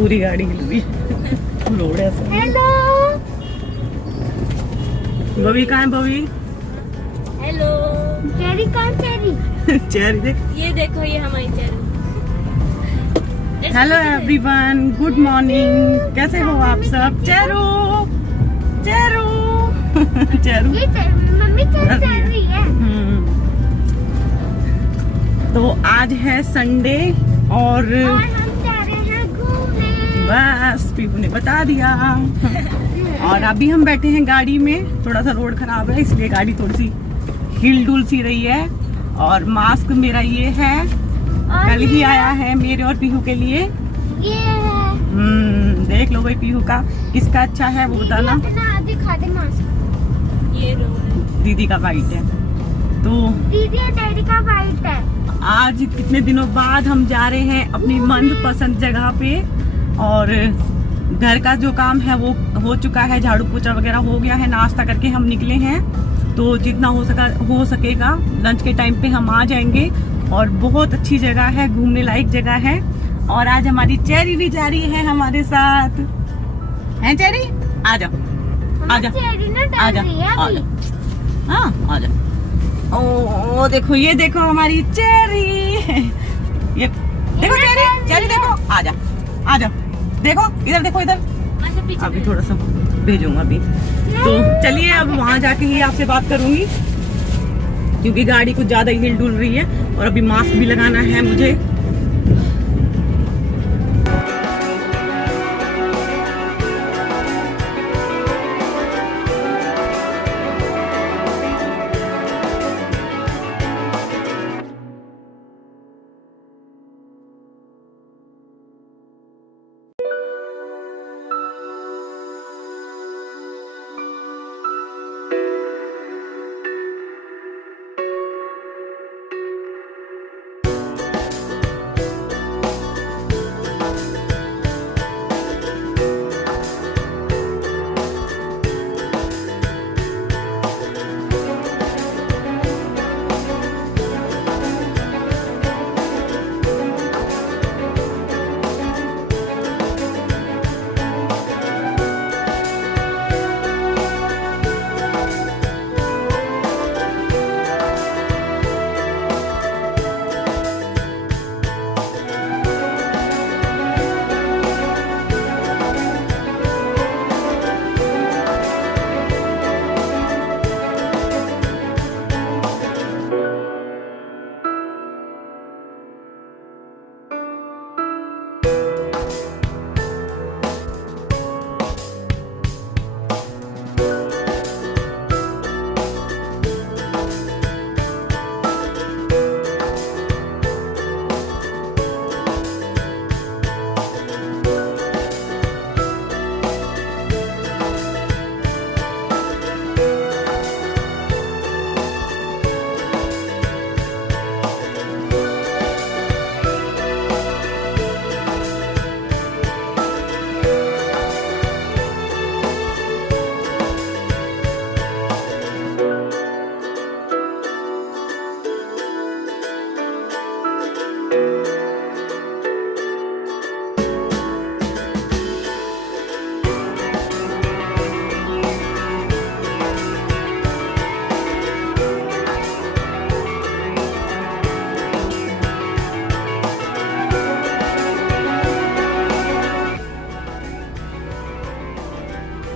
पूरी गाड़ी हिल रही रोड है। हेलो बबी कहाँ है बबी? हेलो चेरी कहाँ चेरी? चेरी देख। ये देखो ये हमारी cherry. Hello everyone, good morning. कैसे हो आप सब? चेरू चेरू चेरू ये मम्मी चल रही है। तो आज है संडे और हम जा रहे हैं घूमने। बस पीपू ने बता दिया। और अभी हम बैठे हैं गाड़ी में, थोड़ा सा रोड खराब है इसलिए गाड़ी थोड़ी सी हिल डुल सी रही है। और मास्क मेरा ये है, कल ही आया है मेरे और पीहू के लिए। ये है। देख लो भाई पीहू का किसका अच्छा है वो बताना। दिखा दे मास्क। ये दीदी का वाइट है। तो दीदी और डैडी का वाइट है। आज कितने दिनों बाद हम जा रहे हैं अपनी मनपसंद जगह पे। और घर का जो काम है वो हो चुका है, झाड़ू पोछा वगैरह हो गया है, नाश्ता करके हम निकले हैं। तो जितना हो सकेगा लंच के टाइम पे हम आ जाएंगे। और बहुत अच्छी जगह है, घूमने लायक जगह है। और आज हमारी चेरी भी जा रही है हमारे साथ। हैं चेरी? आ जाओ आ जाओ आ जाओ हाँ आ जाओ। ओ देखो, ये देखो हमारी चेरी। ये देखो चेरी, चेरी देखो। आ जाओ देखो इधर, देखो इधर। अभी थोड़ा सा भेजूंगा अभी। तो चलिए अब वहां जाके ही आपसे बात करूंगी क्योंकि गाड़ी कुछ ज्यादा हिल डुल रही है। और अभी मास्क भी लगाना है मुझे।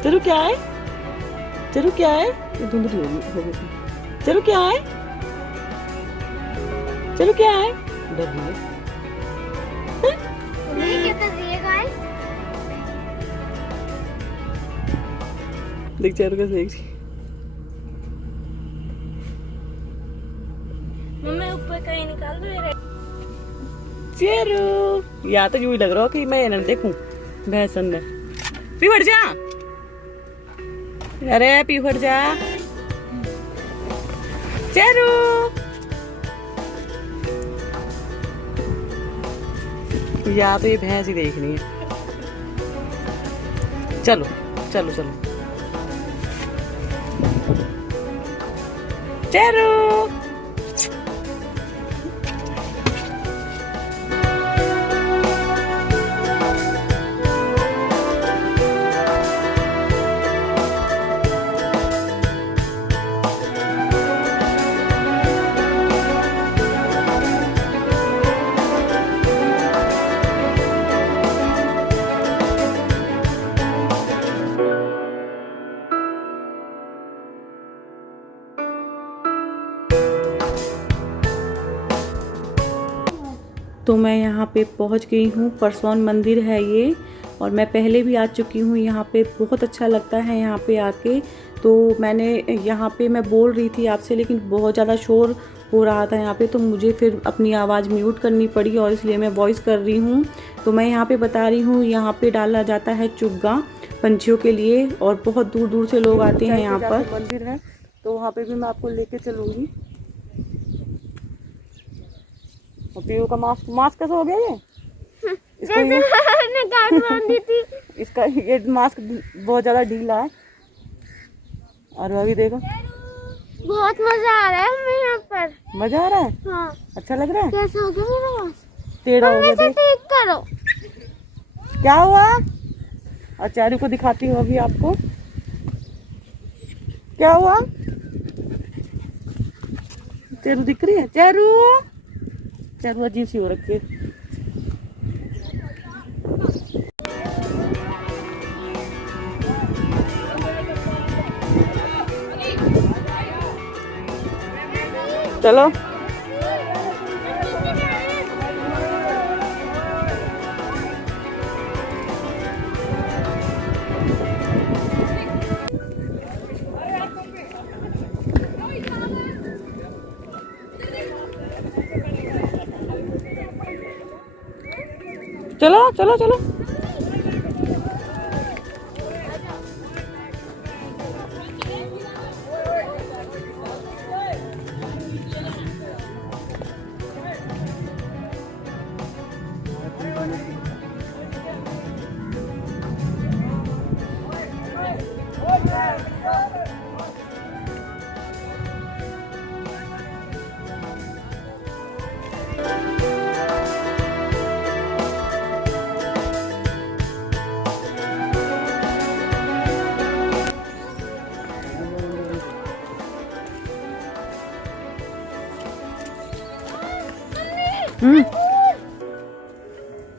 चलो क्या है? चलो क्या है? ये धुंधली हो गई। चलो क्या है? चलो क्या है? डर रही है। क्या कर रही है गाइस? देख चेरू कैसे देख। मम्मी ऊपर कहीं निकाल दो ये। चेरू या तो यूं ही लग रहा हो कि मैं ना देखूं भैंसन में। पिवट जा, अरे पिवट जा चेरू। या तो ये भैंस ही देखनी है। चलो चलो चलो चेरू। तो मैं यहाँ पे पहुँच गई हूँ। परसौन मंदिर है ये, और मैं पहले भी आ चुकी हूँ यहाँ पे। बहुत अच्छा लगता है यहाँ पे आके। तो मैंने यहाँ पे मैं बोल रही थी आपसे, लेकिन बहुत ज़्यादा शोर हो रहा था यहाँ पे, तो मुझे फिर अपनी आवाज़ म्यूट करनी पड़ी और इसलिए मैं वॉइस कर रही हूँ। तो मैं यहाँ पे बता रही हूँ, यहाँ पे डाला जाता है चुग्गा पंछियों के लिए, और बहुत दूर दूर से लोग आते हैं यहाँ पर। मंदिर है तो वहाँ पे भी मैं आपको लेके चलूँगी। और पीयू का मास्क कैसा हो गया ये? जैसे गांठ बांधी थी। इसका ये मास्क बहुत ज़्यादा ढीला है। और अभी देखो, बहुत मजा आ रहा है हमें यहाँ पर। मजा आ रहा है? हाँ। अच्छा लग रहा है? कैसा हो गया मेरा मास्क? टेढ़ा हो गया। ठीक करो। क्या हुआ? और चारू को दिखाती हूँ अभी आपको। क्या हुआ? चारू दिख रही है? चारू अजीब सी हो रखी है। चलो चलो चलो चलो।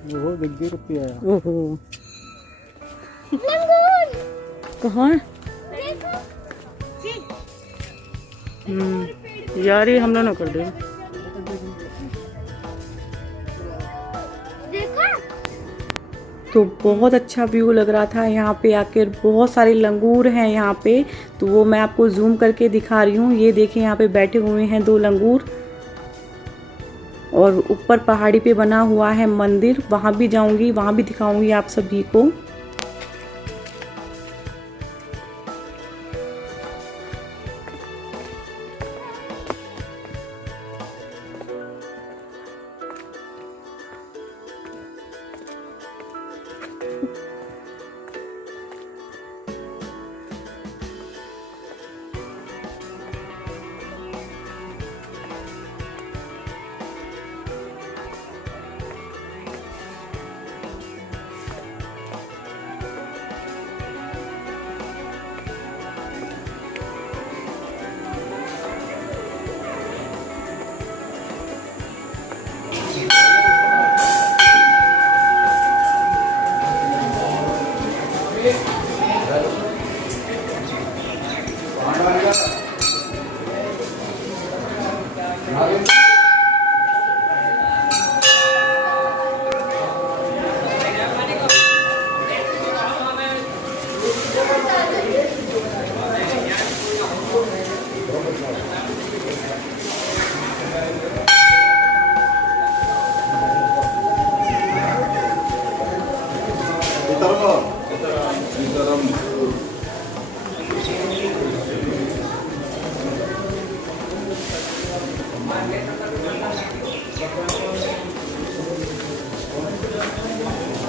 वो गद्दी रुपये आया। ओहो, कहाँ है? यार ये हमला ना कर दे। तो बहुत अच्छा व्यू लग रहा था यहाँ पे आकर। बहुत सारे लंगूर हैं यहाँ पे, तो वो मैं आपको जूम करके दिखा रही हूँ। ये देखिए यहाँ पे बैठे हुए हैं 2 लंगूर, और ऊपर पहाड़ी पे बना हुआ है मंदिर। वहाँ भी जाऊँगी, वहाँ भी दिखाऊँगी आप सभी को।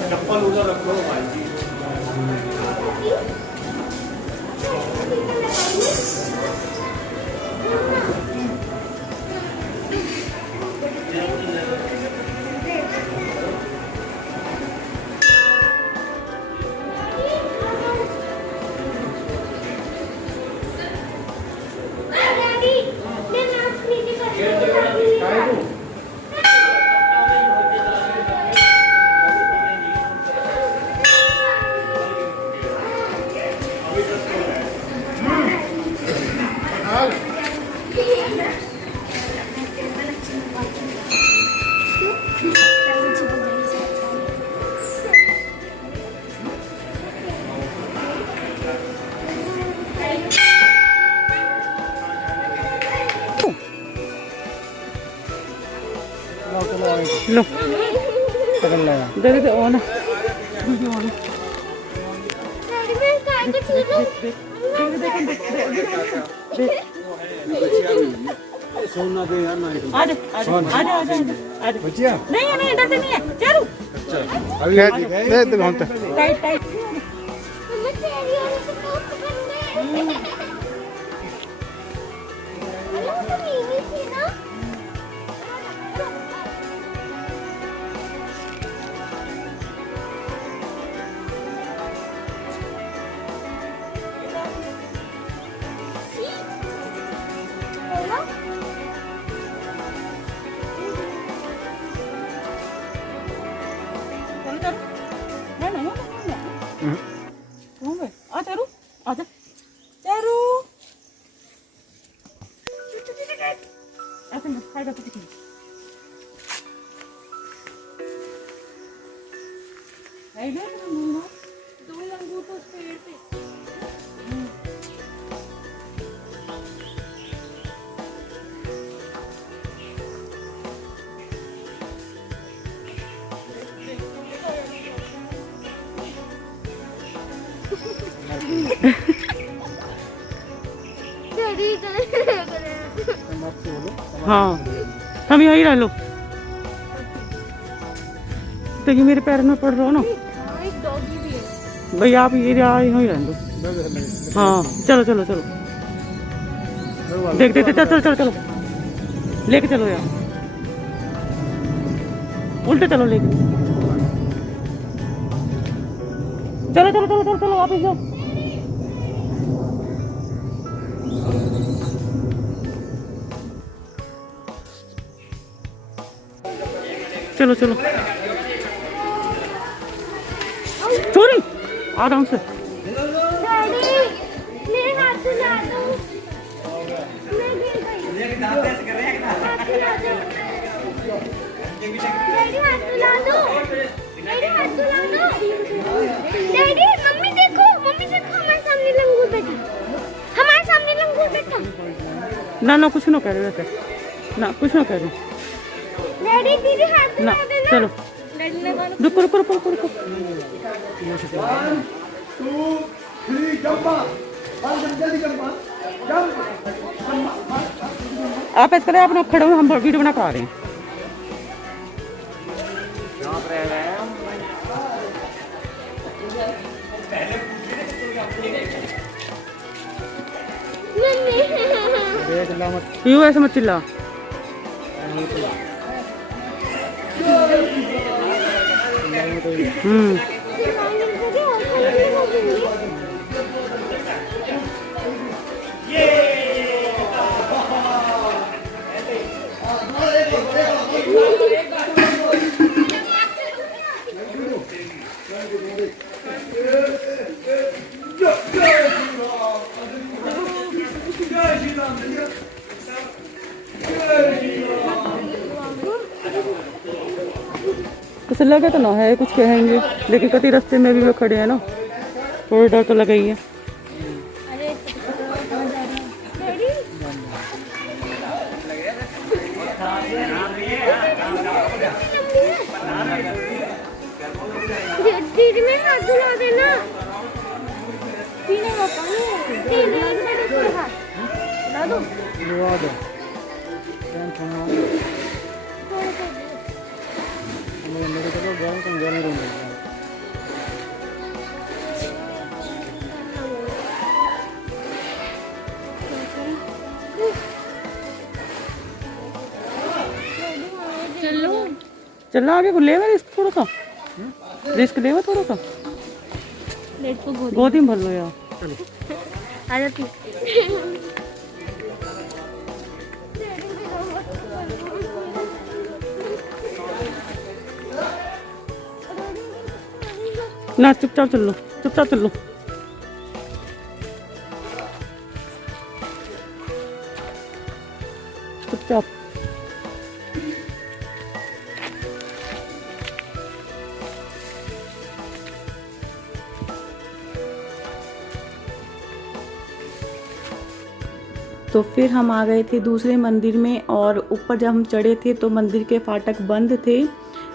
चप्पल उधर रखो भाई जी। Thank you. लो पकड़ लाया दे दे ऑन वीडियो ऑन डैडी मैं काय को छीलूं सोना दे यार ना आ जा आ जा आ जा आ जा बचिया नहीं नहीं इधर से नहीं है चारू अभी दे दे हम टाइट टाइट मम्मा तेरी वाली तो बहुत पसंद है अरे वो तो नीली थी ना आ चारू आजा चारू ऐसे मत खाएगा तो किसी नहीं दे दो लंगूर तो उस पेड़ पे डैडी हाँ हम यहीं रह लो तो ये मेरे पैर में पड़ रहा हो ना एक डॉगी भी है भाई आप ये यहीं रह लो हाँ चलो चलो चलो देख देख चलो चलो चलो चलो लेके चलो यार उल्टे चलो लेके चलो चलो चलो चलो चलो वापस जाओ चलो चलो सॉरी आराम से डैडी मेरे हाथ से ला दो मैं गिर गई हाथ से ला दो डैडी हाथ से ला दो डैडी हाथ से ला दो डैडी मम्मी देखो हमारे सामने लंगूर बैठा ना ना कुछ ना कह रहे वैसे ना कुछ ना कह रहे डैडी दीदी हाथ से ना ला देना चलो डैडी ने मानो रुको रुको रुको रुको रुको आप ऐसा करें आप लोग खड़े हो हम वीडियो बना पा रहे हैं मम्मी यू ऐसे मत चिल्ला कुछ लगे तो ना है कुछ कहेंगे लेकिन कति रास्ते में भी वो खड़े हैं ना थोड़ा डर तो लगा ही है दीदी में हाथ धुला देना पीने का पानी पीने का हाथ ला दो लगा दो फैन खाना मेरे को गर्म रूम है चलो चलना आगे को लेवा रिस्क थोड़ा सा रिस्क लेवा थोड़ा सा लेट को गोदी में भर लो यार आ जाती ना चुपचाप चल लो चुपचाप चल लो चुपचाप तो फिर हम आ गए थे दूसरे मंदिर में, और ऊपर जब हम चढ़े थे तो मंदिर के फाटक बंद थे,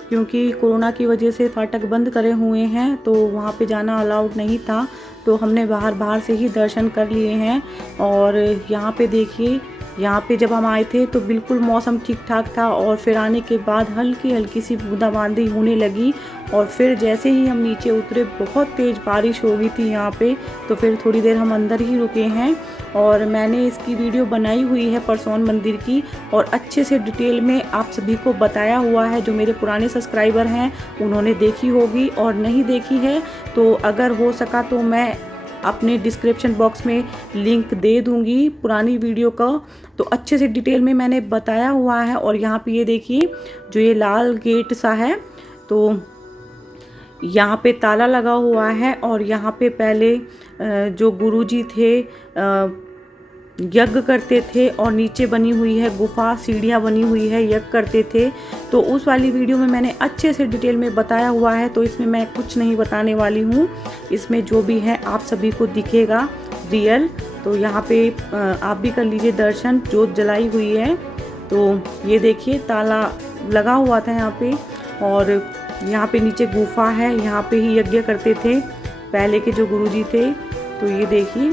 क्योंकि कोरोना की वजह से फाटक बंद करे हुए हैं, तो वहाँ पे जाना अलाउड नहीं था। तो हमने बाहर से ही दर्शन कर लिए हैं। और यहाँ पे देखिए, यहाँ पे जब हम आए थे तो बिल्कुल मौसम ठीक ठाक था, और फिर आने के बाद हल्की सी बूंदाबांदी होने लगी, और फिर जैसे ही हम नीचे उतरे बहुत तेज़ बारिश हो गई थी यहाँ पे। तो फिर थोड़ी देर हम अंदर ही रुके हैं, और मैंने इसकी वीडियो बनाई हुई है परसौन मंदिर की, और अच्छे से डिटेल में आप सभी को बताया हुआ है। जो मेरे पुराने सब्सक्राइबर हैं उन्होंने देखी होगी, और नहीं देखी है तो अगर हो सका तो मैं अपने डिस्क्रिप्शन बॉक्स में लिंक दे दूंगी पुरानी वीडियो का। तो अच्छे से डिटेल में मैंने बताया हुआ है। और यहाँ पे ये देखिए, जो ये लाल गेट सा है, तो यहाँ पे ताला लगा हुआ है, और यहाँ पे पहले जो गुरुजी थे यज्ञ करते थे, और नीचे बनी हुई है गुफा, सीढ़ियाँ बनी हुई है, यज्ञ करते थे। तो उस वाली वीडियो में मैंने अच्छे से डिटेल में बताया हुआ है, तो इसमें मैं कुछ नहीं बताने वाली हूँ। इसमें जो भी है आप सभी को दिखेगा रियल। तो यहाँ पे आप भी कर लीजिए दर्शन, जोत जलाई हुई है। तो ये देखिए ताला लगा हुआ था यहाँ पे, और यहाँ पे नीचे गुफा है, यहाँ पे ही यज्ञ करते थे पहले के जो गुरुजी थे। तो ये देखिए,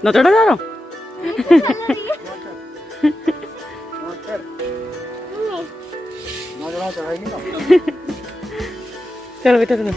न चढ़ा जा रहा हूँ। चलो बेटा चलो।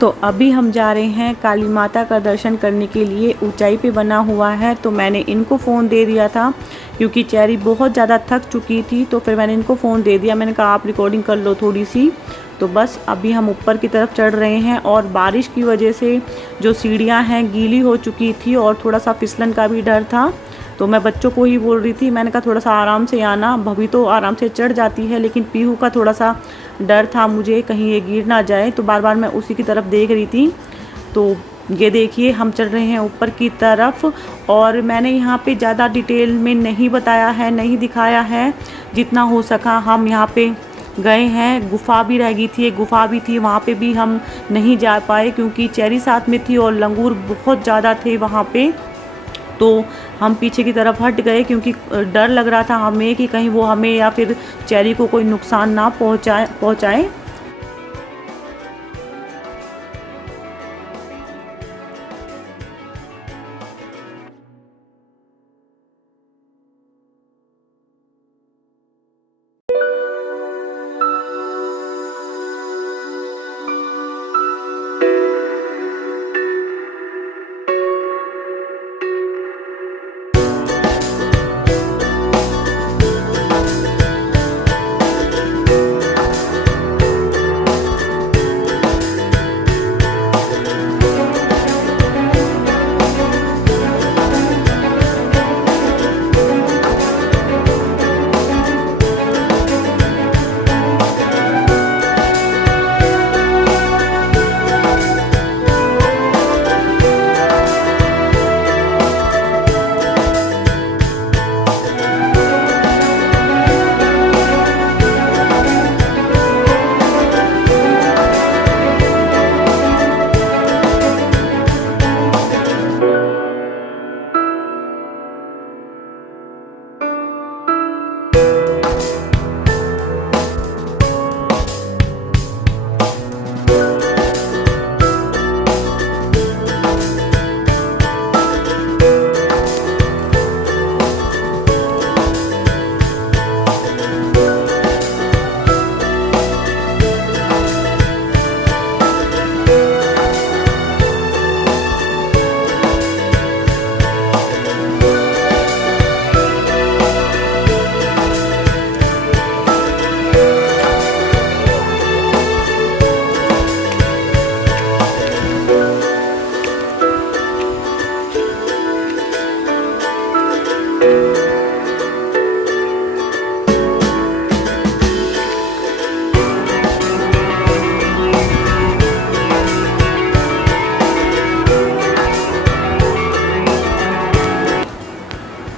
तो अभी हम जा रहे हैं काली माता का दर्शन करने के लिए। ऊंचाई पे बना हुआ है, तो मैंने इनको फ़ोन दे दिया था क्योंकि चेरी बहुत ज़्यादा थक चुकी थी। तो फिर मैंने इनको फ़ोन दे दिया, मैंने कहा आप रिकॉर्डिंग कर लो थोड़ी सी। तो बस अभी हम ऊपर की तरफ चढ़ रहे हैं और बारिश की वजह से जो सीढ़ियाँ हैं गीली हो चुकी थी और थोड़ा सा फिसलन का भी डर था। तो मैं बच्चों को ही बोल रही थी, मैंने कहा थोड़ा सा आराम से आना, भभी तो आराम से चढ़ जाती है लेकिन पीहू का थोड़ा सा डर था मुझे कहीं ये गिर ना जाए, तो बार बार मैं उसी की तरफ देख रही थी। तो ये देखिए हम चढ़ रहे हैं ऊपर की तरफ और मैंने यहाँ पे ज़्यादा डिटेल में नहीं बताया है, नहीं दिखाया है, जितना हो सका हम यहाँ पे गए हैं। गुफा भी रह गई थी, एक गुफा भी थी, वहाँ पे भी हम नहीं जा पाए क्योंकि चेरी साथ में थी और लंगूर बहुत ज़्यादा थे वहाँ पे। तो हम पीछे की तरफ हट गए क्योंकि डर लग रहा था हमें कि कहीं वो हमें या फिर चेरी को कोई नुकसान ना पहुँचाए।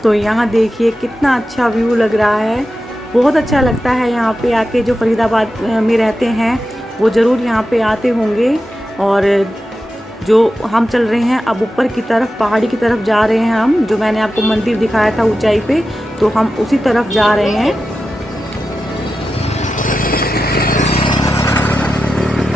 तो यहाँ देखिए कितना अच्छा व्यू लग रहा है, बहुत अच्छा लगता है यहाँ पे आके। जो फरीदाबाद में रहते हैं वो ज़रूर यहाँ पे आते होंगे। और जो हम चल रहे हैं अब ऊपर की तरफ, पहाड़ी की तरफ जा रहे हैं हम। जो मैंने आपको मंदिर दिखाया था ऊंचाई पे, तो हम उसी तरफ जा रहे हैं।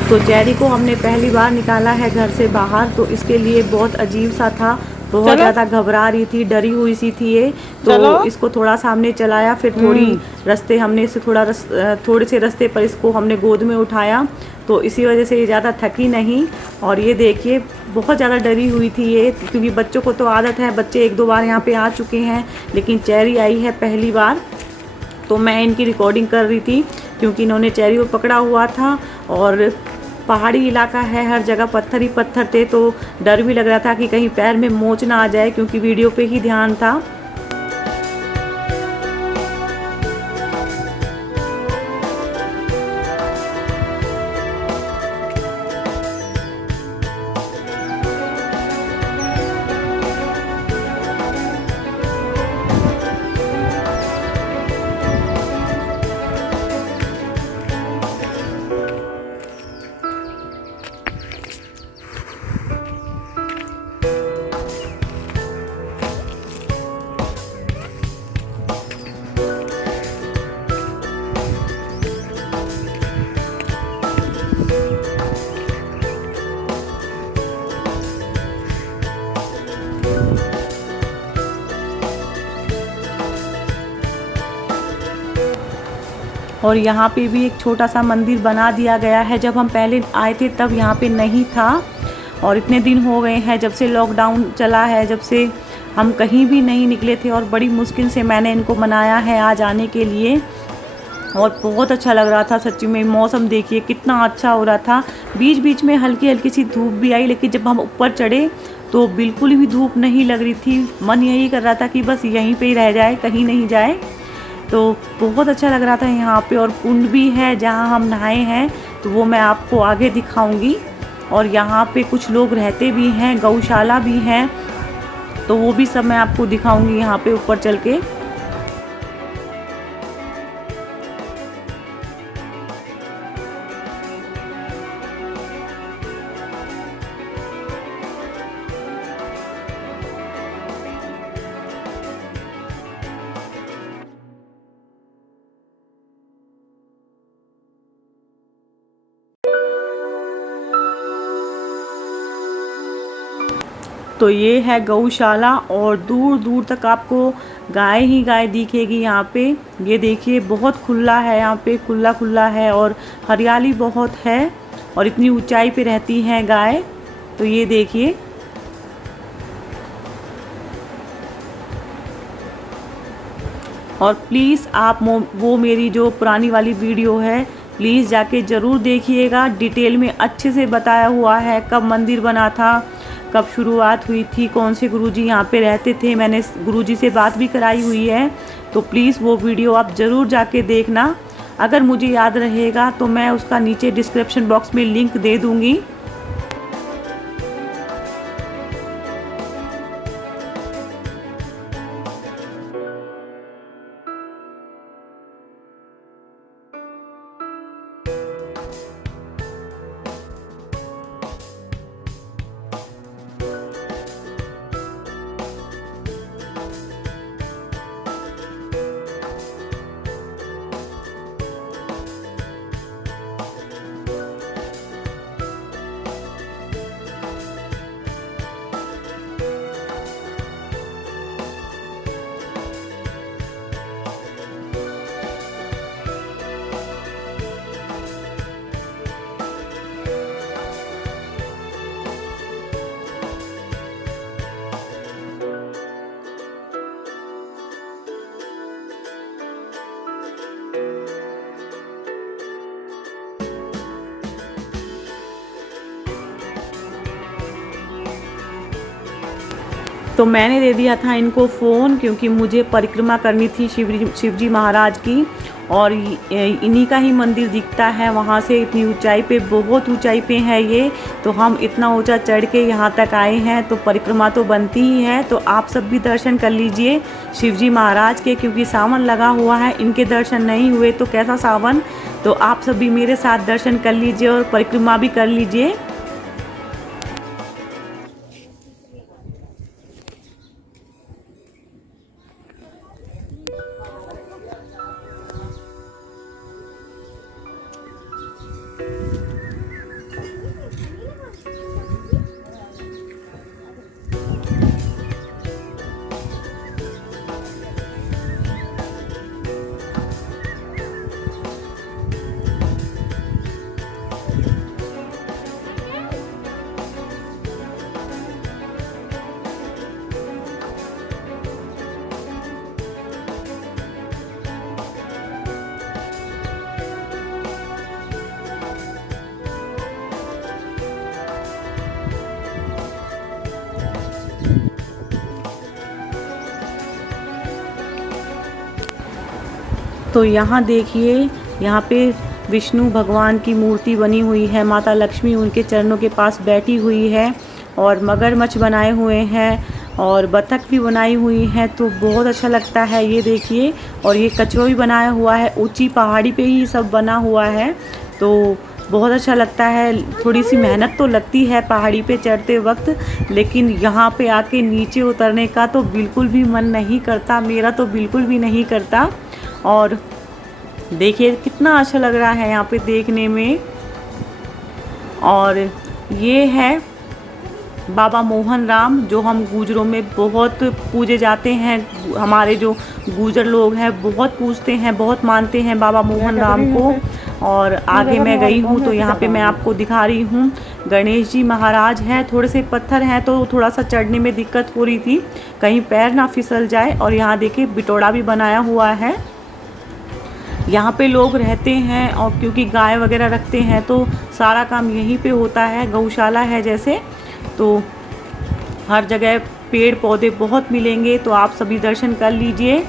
तो चेरी को हमने पहली बार निकाला है घर से बाहर, तो इसके लिए बहुत अजीब सा था, बहुत ज़्यादा घबरा रही थी, डरी हुई सी थी ये। तो इसको थोड़ा सा हमने चलाया, फिर थोड़ी रास्ते हमने इसे थोड़े से रास्ते पर इसको हमने गोद में उठाया, तो इसी वजह से ये ज़्यादा थकी नहीं। और ये देखिए बहुत ज़्यादा डरी हुई थी ये, क्योंकि बच्चों को तो आदत है, बच्चे एक दो बार यहाँ पे आ चुके हैं, लेकिन चेरी आई है पहली बार। तो मैं इनकी रिकॉर्डिंग कर रही थी क्योंकि इन्होंने चेरी को पकड़ा हुआ था और पहाड़ी इलाका है, हर जगह पत्थर ही पत्थर थे, तो डर भी लग रहा था कि कहीं पैर में मोच ना आ जाए, क्योंकि वीडियो पे ही ध्यान था। और यहाँ पे भी एक छोटा सा मंदिर बना दिया गया है। जब हम पहले आए थे तब यहाँ पे नहीं था, और इतने दिन हो गए हैं जब से लॉकडाउन चला है, जब से हम कहीं भी नहीं निकले थे, और बड़ी मुश्किल से मैंने इनको मनाया है आज आने के लिए। और बहुत अच्छा लग रहा था सच्ची में। मौसम देखिए कितना अच्छा हो रहा था। बीच बीच में हल्की हल्की सी धूप भी आई, लेकिन जब हम ऊपर चढ़े तो बिल्कुल भी धूप नहीं लग रही थी। मन यही कर रहा था कि बस यहीं पे ही रह जाए, कहीं नहीं जाए। तो बहुत अच्छा लग रहा था यहाँ पे। और कुंड भी है जहाँ हम नहाए हैं, तो वो मैं आपको आगे दिखाऊंगी। और यहाँ पे कुछ लोग रहते भी हैं, गौशाला भी है, तो वो भी सब मैं आपको दिखाऊंगी यहाँ पे ऊपर चल के। तो ये है गौशाला, और दूर दूर तक आपको गाय ही गाय दिखेगी यहाँ पे। ये देखिए बहुत खुला है यहाँ पे, खुला खुला है, और हरियाली बहुत है, और इतनी ऊंचाई पे रहती हैं गाय। तो ये देखिए। और प्लीज़ आप वो मेरी जो पुरानी वाली वीडियो है प्लीज़ जाके ज़रूर देखिएगा। डिटेल में अच्छे से बताया हुआ है, कब मंदिर बना था, कब शुरुआत हुई थी, कौन से गुरुजी यहाँ पे रहते थे। मैंने गुरुजी से बात भी कराई हुई है, तो प्लीज़ वो वीडियो आप ज़रूर जाके देखना। अगर मुझे याद रहेगा तो मैं उसका नीचे डिस्क्रिप्शन बॉक्स में लिंक दे दूँगी। तो मैंने दे दिया था इनको फ़ोन, क्योंकि मुझे परिक्रमा करनी थी शिवजी महाराज की, और इन्हीं का ही मंदिर दिखता है वहाँ से। इतनी ऊंचाई पे, बहुत ऊंचाई पे है ये, तो हम इतना ऊंचा चढ़ के यहाँ तक आए हैं, तो परिक्रमा तो बनती ही है। तो आप सब भी दर्शन कर लीजिए शिवजी महाराज के, क्योंकि सावन लगा हुआ है। इनके दर्शन नहीं हुए तो कैसा सावन। तो आप सब भी मेरे साथ दर्शन कर लीजिए और परिक्रमा भी कर लीजिए। तो यहाँ देखिए, यहाँ पे विष्णु भगवान की मूर्ति बनी हुई है, माता लक्ष्मी उनके चरणों के पास बैठी हुई है, और मगरमच्छ बनाए हुए हैं, और बतख भी बनाई हुई हैं। तो बहुत अच्छा लगता है ये देखिए। और ये कछुआ भी बनाया हुआ है, ऊंची पहाड़ी पे ही सब बना हुआ है, तो बहुत अच्छा लगता है। थोड़ी सी मेहनत तो लगती है पहाड़ी पे चढ़ते वक्त, लेकिन यहाँ पे आके नीचे उतरने का तो बिल्कुल भी मन नहीं करता, मेरा तो बिल्कुल भी नहीं करता। और देखिए कितना अच्छा लग रहा है यहाँ पे देखने में। और ये है बाबा मोहन राम, जो हम गुजरों में बहुत पूजे जाते हैं। हमारे जो गुजर लोग हैं बहुत पूजते हैं, बहुत मानते हैं बाबा मोहन राम को। और आगे मैं गई हूँ तो यहाँ पे मैं आपको दिखा रही हूँ गणेश जी महाराज हैं। थोड़े से पत्थर हैं तो थोड़ा सा चढ़ने में दिक्कत हो रही थी, कहीं पैर ना फिसल जाए। और यहाँ देखिए बिटोड़ा भी बनाया हुआ है। यहाँ पे लोग रहते हैं और क्योंकि गाय वगैरह रखते हैं तो सारा काम यहीं पे होता है। गौशाला है जैसे, तो हर जगह पेड़ पौधे बहुत मिलेंगे, तो आप सभी दर्शन कर लीजिए।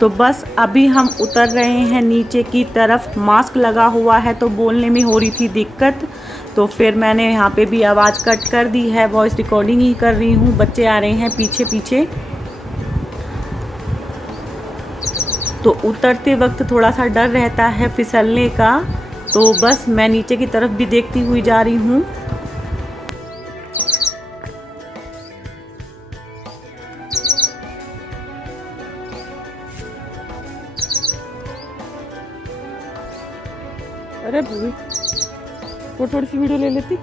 तो बस अभी हम उतर रहे हैं नीचे की तरफ। मास्क लगा हुआ है तो बोलने में हो रही थी दिक्कत, तो फिर मैंने यहाँ पे भी आवाज़ कट कर दी है, वॉइस रिकॉर्डिंग ही कर रही हूँ। बच्चे आ रहे हैं पीछे पीछे। तो उतरते वक्त थोड़ा सा डर रहता है फिसलने का, तो बस मैं नीचे की तरफ भी देखती हुई जा रही हूँ। अरे भाई वो थोड़ी सी वीडियो ले लेती।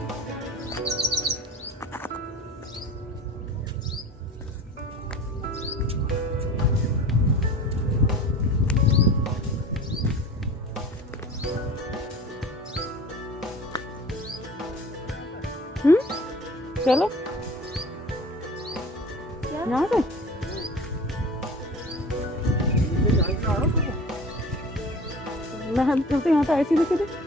चलो यहाँ से मैं हम चलते यहाँ तो ऐसी दिखे थे।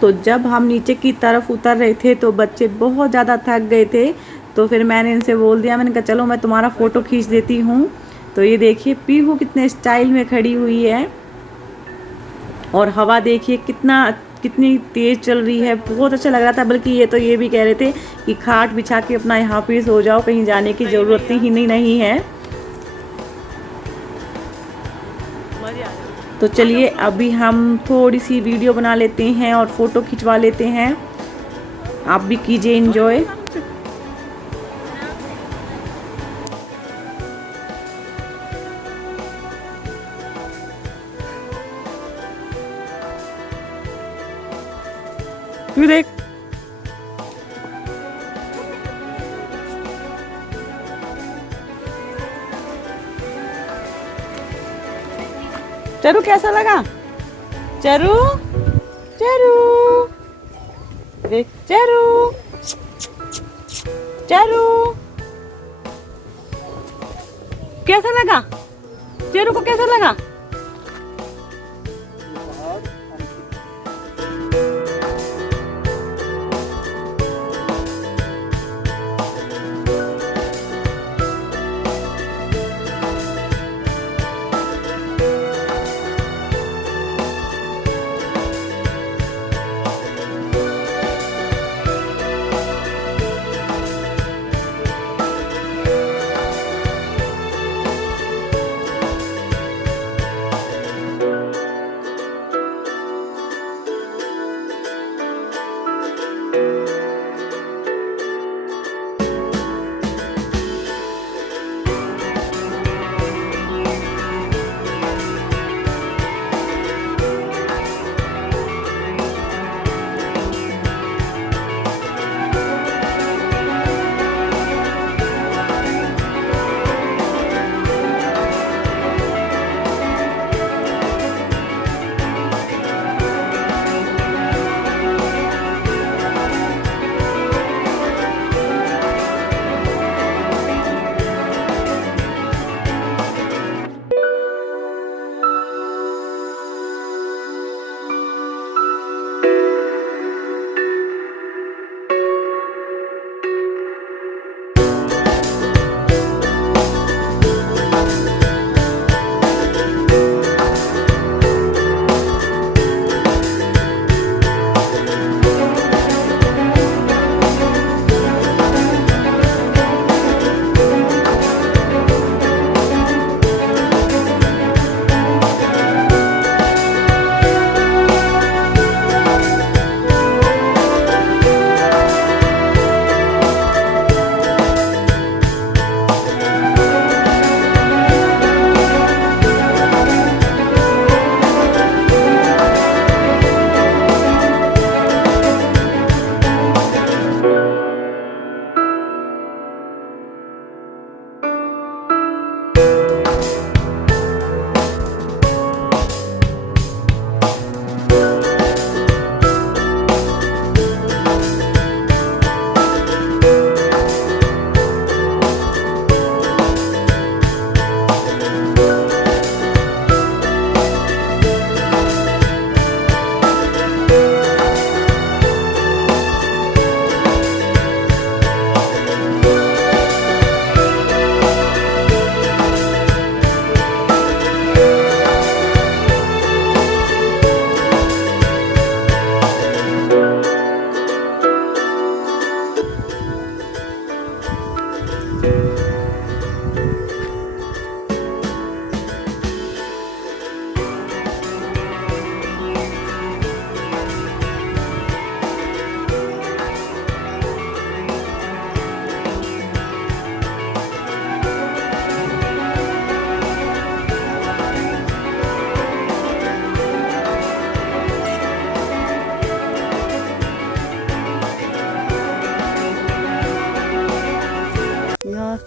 तो जब हम नीचे की तरफ उतर रहे थे तो बच्चे बहुत ज़्यादा थक गए थे, तो फिर मैंने इनसे बोल दिया, मैंने कहा चलो मैं तुम्हारा फ़ोटो खींच देती हूँ। तो ये देखिए पीहू कितने स्टाइल में खड़ी हुई है, और हवा देखिए कितनी तेज़ चल रही है। बहुत अच्छा लग रहा था। बल्कि ये भी कह रहे थे कि खाट बिछा के अपना यहाँ पे सो जाओ, कहीं जाने की ज़रूरत ही नहीं है। तो चलिए अभी हम थोड़ी सी वीडियो बना लेते हैं और फ़ोटो खिंचवा लेते हैं। आप भी कीजिए एंजॉय। तू देख चरू, कैसा लगा? चरू चरू देख, चरू चरू कैसा लगा? चरू को कैसा लगा?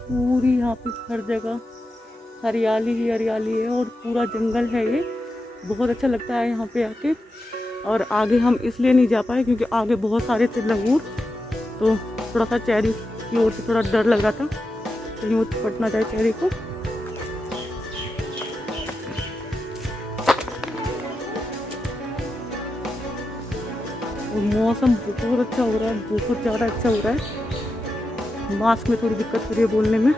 पूरी यहाँ पे हर जगह हरियाली ही हरियाली है और पूरा जंगल है ये। बहुत अच्छा लगता है यहाँ पे आके। और आगे हम इसलिए नहीं जा पाए क्योंकि आगे बहुत सारे थे लंगूर, तो थोड़ा सा चेरी की ओर से थोड़ा डर लग रहा था कहीं वो पट ना जाए चेरी को। और मौसम बहुत अच्छा हो रहा है, बहुत ज़्यादा अच्छा हो रहा है। मास्क में थोड़ी दिक्कत हो रही है बोलने में।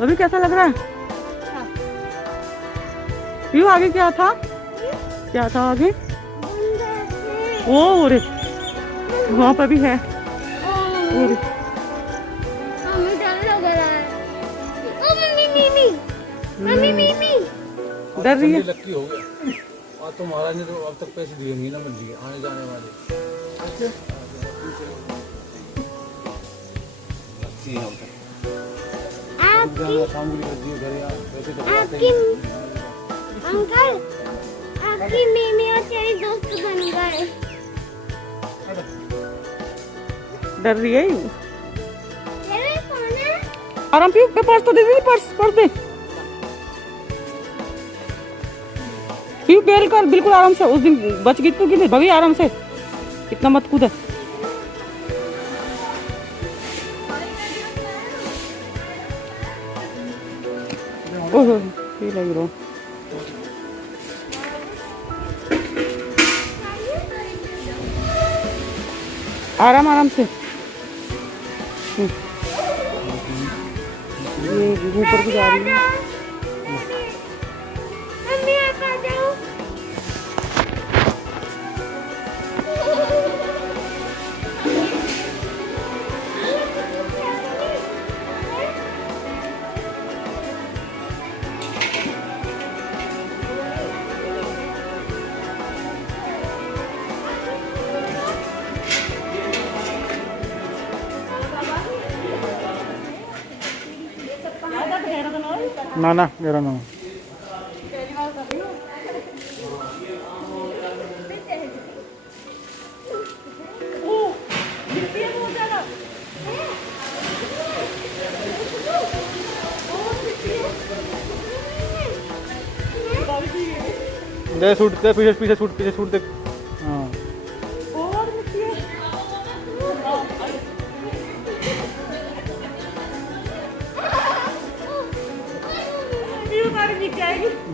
अभी कैसा लग रहा है? क्यों आगे क्या था? क्या था आगे? ओ रे वहाँ पर भी है। ओ रे हमें डर लग रहा है। ओ मम्मी मीमी, मम्मी मीमी। डर रही है? लक्की हो गया। और तो महाराज ने तो अब तक पैसे दिए होंगे ना मंदिर के आने जाने वाले। आपकी अंकल, आपकी मीमी और चेरी दोस्त बन गए। डर रही है? चेरी कौन है? आराम पी, पर्स तो दे दे, पर्स दे। पीयू केयर कर बिल्कुल आराम से। उस दिन बच गई तू कि नहीं भभी? आराम से, इतना मत कूद। ओह ये लग रहा। आराम आराम से। ये ऊपर को जा रही है। मम्मी आप आ जाओ। ना ना मेरा नाम दे सूट दे पीछे सूट दे। हाँ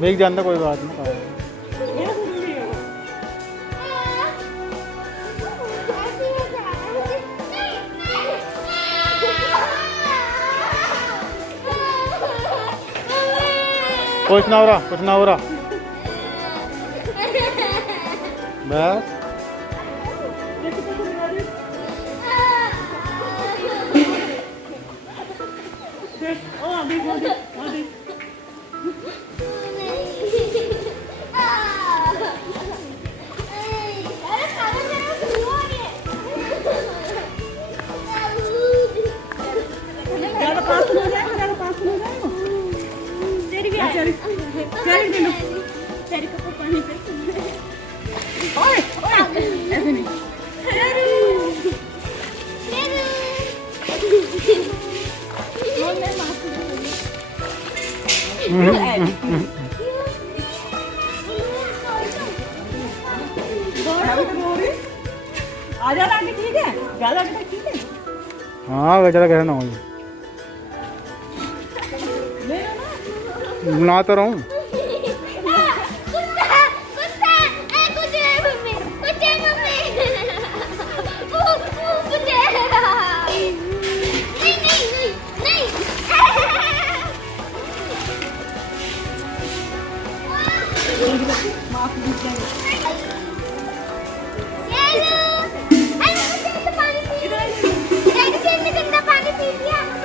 भीग जानता कोई बात नहीं। कुछ ना हो रहा बस। चेरी को पानी पे। ऐसे नहीं। आजा आगे ठीक है, ज्यादा आगे ठीक है। हाँ ज़्यादा गहरा ना हो ना तो रहा हूँ।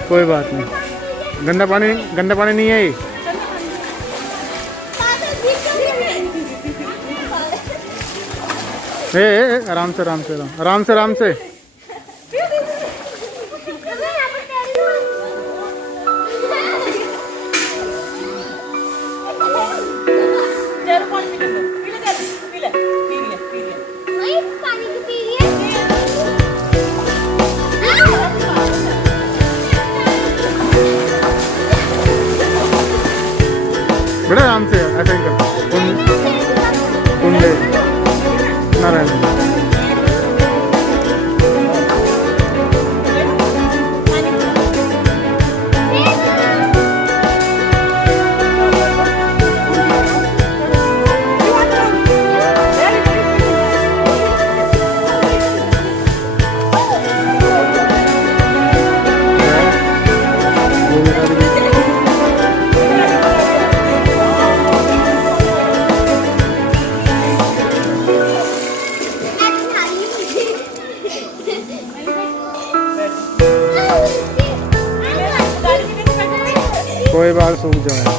कोई बात नहीं, गंदा पानी नहीं है ये। आराम से पानी की पी रही है। बड़ा आराम से ऐसे ही कर कुंडे नारायण कोई बात सूख जाए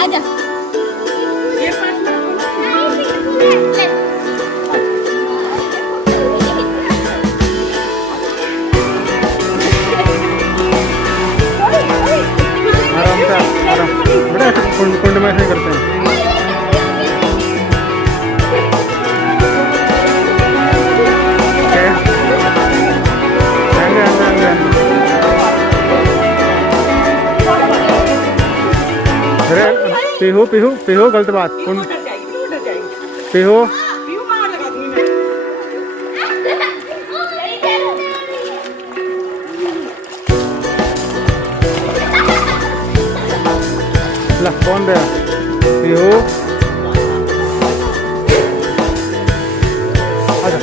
आजा आराम से आराम बड़ा ऐसे कुंड में ऐसे करते हैं अरे पीहू पीहू पीहू गलत बात पीहू ला कौन दे पीहू आजा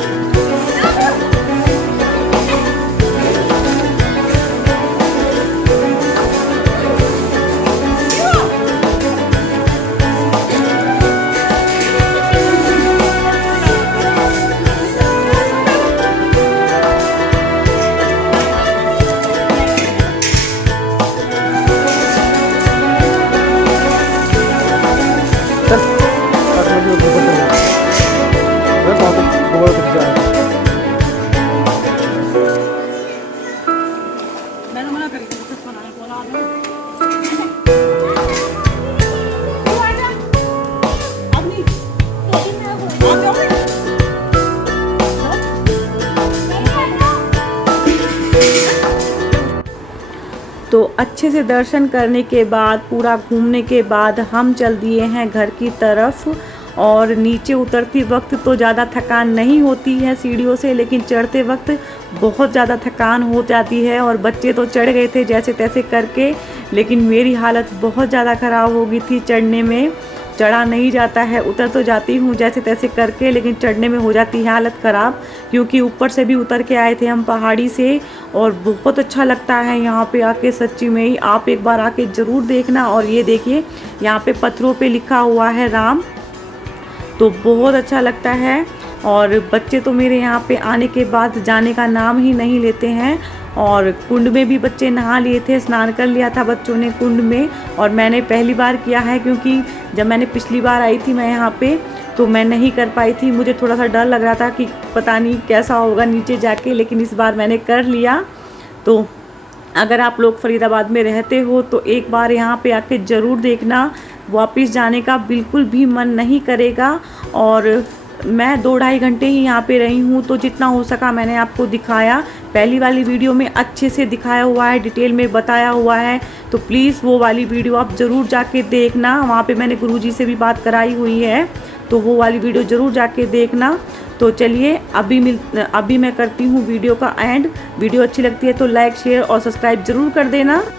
मैंने मना करी थी उसको बनाने को बोला अब नहीं आप जाओगे तो अच्छे से दर्शन करने के बाद पूरा घूमने के बाद हम चल दिए हैं घर की तरफ। और नीचे उतरती वक्त तो ज़्यादा थकान नहीं होती है सीढ़ियों से, लेकिन चढ़ते वक्त बहुत ज़्यादा थकान हो जाती है। और बच्चे तो चढ़ गए थे जैसे तैसे करके, लेकिन मेरी हालत बहुत ज़्यादा ख़राब हो गई थी चढ़ने में। चढ़ा नहीं जाता है, उतर तो जाती हूँ जैसे तैसे करके, लेकिन चढ़ने में हो जाती है हालत ख़राब, क्योंकि ऊपर से भी उतर के आए थे हम पहाड़ी से। और बहुत अच्छा लगता है यहाँ पे आके, सच्ची में ही आप एक बार आके ज़रूर देखना। और ये देखिए यहाँ पे पत्थरों पे लिखा हुआ है राम, तो बहुत अच्छा लगता है। और बच्चे तो मेरे यहाँ पे आने के बाद जाने का नाम ही नहीं लेते हैं। और कुंड में भी बच्चे नहा लिए थे, स्नान कर लिया था बच्चों ने कुंड में। और मैंने पहली बार किया है, क्योंकि जब मैंने पिछली बार आई थी मैं यहाँ पे तो मैं नहीं कर पाई थी, मुझे थोड़ा सा डर लग रहा था कि पता नहीं कैसा होगा नीचे जाके, लेकिन इस बार मैंने कर लिया। तो अगर आप लोग फरीदाबाद में रहते हो तो एक बार यहाँ पे आके ज़रूर देखना, वापस जाने का बिल्कुल भी मन नहीं करेगा। और मैं 2-2.5 घंटे ही यहाँ पे रही हूँ, तो जितना हो सका मैंने आपको दिखाया। पहली वाली वीडियो में अच्छे से दिखाया हुआ है, डिटेल में बताया हुआ है, तो प्लीज़ वो वाली वीडियो आप ज़रूर जाके देखना। वहाँ पे मैंने गुरुजी से भी बात कराई हुई है, तो वो वाली वीडियो ज़रूर जाके देखना। तो चलिए अभी मैं करती हूँ वीडियो का एंड। वीडियो अच्छी लगती है तो लाइक, शेयर और सब्सक्राइब ज़रूर कर देना।